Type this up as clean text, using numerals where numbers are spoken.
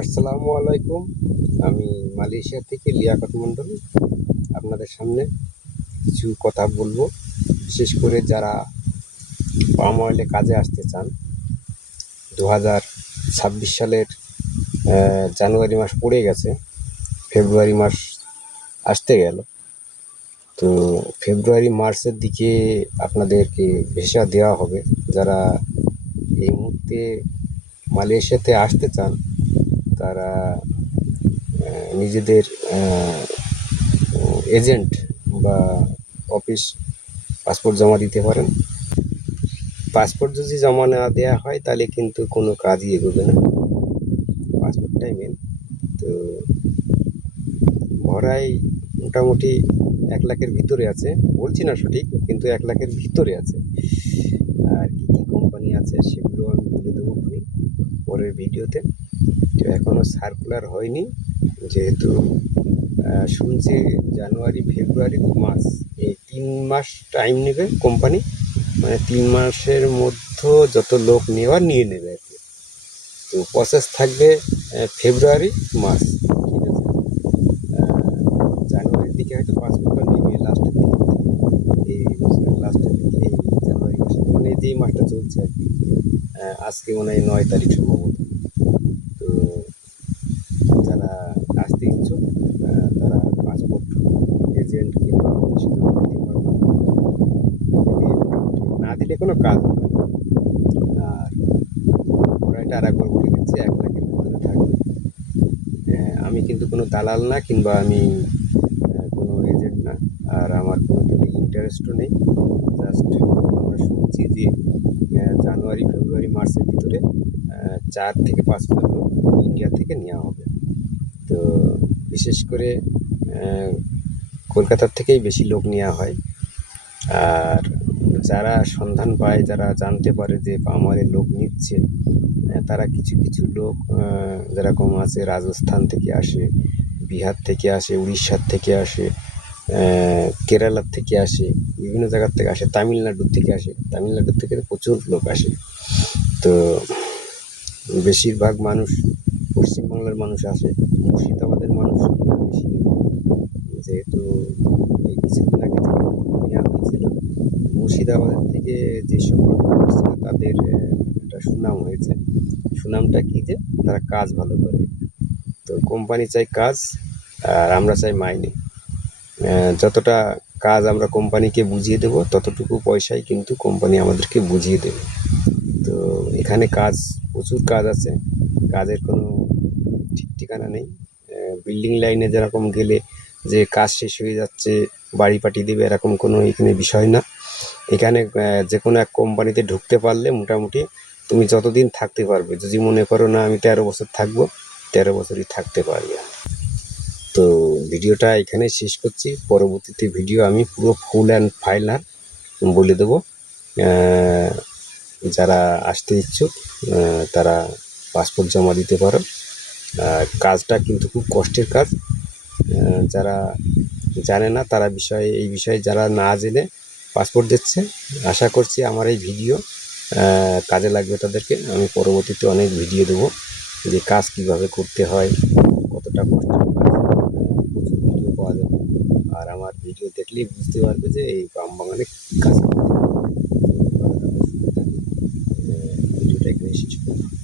আসসালামু আলাইকুম। আমি মালয়েশিয়া থেকে লিয়াকত মণ্ডল আপনাদের সামনে কিছু কথা বলবো। বিশেষ করে যারা পাম অয়েলে কাজে আসতে চান। 2026 সালের জানুয়ারি মাস পড়ে গেছে, ফেব্রুয়ারি মাস আসতে গেল। তো ফেব্রুয়ারি মার্চের দিকে আপনাদেরকে ভিসা দেওয়া হবে। যারা এই মুহূর্তে মালয়েশিয়াতে আসতে চান তারা নিজেদের এজেন্ট বা অফিস পাসপোর্ট জমা দিতে পারেন। পাসপোর্ট যদি জমা না দেওয়া হয় তাহলে কিন্তু কোনো কাজই এগোবে না, পাসপোর্টটাই মেন। তো ভরাই মোটামুটি 1,00,000-এর ভিতরে আছে, বলছি না সঠিক, কিন্তু 1,00,000-এর ভিতরে আছে। আর কী কী কোম্পানি আছে সেগুলো আমি বলে দেবো পরের ভিডিওতে। তো এখনও সার্কুলার হয়নি, যেহেতু শুনছি জানুয়ারি ফেব্রুয়ারি মার্চ এই 3 মাস টাইম নেবে কোম্পানি। মানে 3 মাসের মধ্যে যত লোক নেওয়ার নিয়ে নেবে আর কি। তো প্রসেস থাকবে ফেব্রুয়ারি মার্চ, ঠিক আছে। জানুয়ারির দিকে হয়তো পাসপোর্টটা নেবে লাস্টের দিকে, এই বছরের লাস্টের দিকে, এই জানুয়ারি মাসে, মানে যেই মাসটা চলছে আর কি। আজকে মনে হয় 9 তারিখ সম্ভবত। তো যারা আসতে ইচ্ছুক তারা পাসপোর্ট এজেন্ট কিংবা অফিসে জমা দিতে পারবেন। না দিলে কোনো কাজ হবে না। আর ওরাইটা আর একবার বলে দিচ্ছি, 1,00,000-এর ভিতরে থাকবে। আমি কিন্তু কোনো দালাল না, কিংবা আমি কোনো এজেন্ট না, আর আমার কোনো দিকে ইন্টারেস্টও নেই। জাস্ট আমরা শুনছি যে জানুয়ারি ফেব্রুয়ারি মার্চের ভিতরে 4 থেকে 5 হাজার লোক ইন্ডিয়া থেকে নেওয়া হবে। তো বিশেষ করে কলকাতার থেকেই বেশি লোক নেওয়া হয়। আর যারা সন্ধান পায়, যারা জানতে পারে যে পামারে লোক নিচ্ছে, তারা কিছু কিছু লোক যেরকম আছে রাজস্থান থেকে আসে, বিহার থেকে আসে, উড়িষ্যার থেকে আসে, কেরালার থেকে আসে, বিভিন্ন জায়গার থেকে আসে, তামিলনাড়ুর থেকে আসে। তামিলনাড়ুর থেকে প্রচুর লোক আসে। তো বেশিরভাগ মানুষ পশ্চিমবাংলার মানুষ আসে, মুর্শিদাবাদের মানুষ বেশি নেবে। যেহেতু এই কিছুদিন আগে যে নেওয়া হয়েছিল, মুর্শিদাবাদের থেকে যে সকল মানুষ ছিল তাদের একটা সুনাম হয়েছে। সুনামটা কী, যে তারা কাজ ভালো করে। তো কোম্পানি চাই কাজ, আর আমরা চাই মাইনে। যতটা কাজ আমরা কোম্পানিকে বুঝিয়ে দেবো, ততটুকু পয়সাই কিন্তু কোম্পানি আমাদেরকে বুঝিয়ে দেবে। তো এখানে কাজ, প্রচুর কাজ আছে, কাজের কোনো ঠিক ঠিকানা নেই। বিল্ডিং লাইনে যেরকম গেলে যে কাজ শেষ হয়ে যাচ্ছে, বাড়ি পাঠিয়ে দেবে, এরকম কোনো এখানে বিষয় না। এখানে যে কোনো এক কোম্পানিতে ঢুকতে পারলে মোটামুটি তুমি যতদিন থাকতে পারবে, যদি মনে করো না আমি 13 বছর থাকবো, 13 বছরই থাকতে পারবে। তো ভিডিওটা এখানে শেষ করছি। পরবর্তীতে ভিডিও আমি পুরো ফুল অ্যান্ড ফাইনাল বলে দেবো। যারা আসতে ইচ্ছুক তারা পাসপোর্ট জমা দিতে পারো। কাজটা কিন্তু খুব কষ্টের কাজ। যারা জানে না তারা এই বিষয়ে যারা না জেনে পাসপোর্ট দিচ্ছে, আশা করছি আমার এই ভিডিও কাজে লাগবে তাদেরকে। আমি পরবর্তীতে অনেক ভিডিও দেবো যে কাজ কীভাবে করতে হয়, কতটা কষ্টের কাজ, প্রচুর ভিডিও পাওয়া যাবে। আর আমার ভিডিও দেখলেই বুঝতে পারবে যে এই পাম বাগানে কাজ করতে হবে। ভিডিওটা এখানে শেষ করব।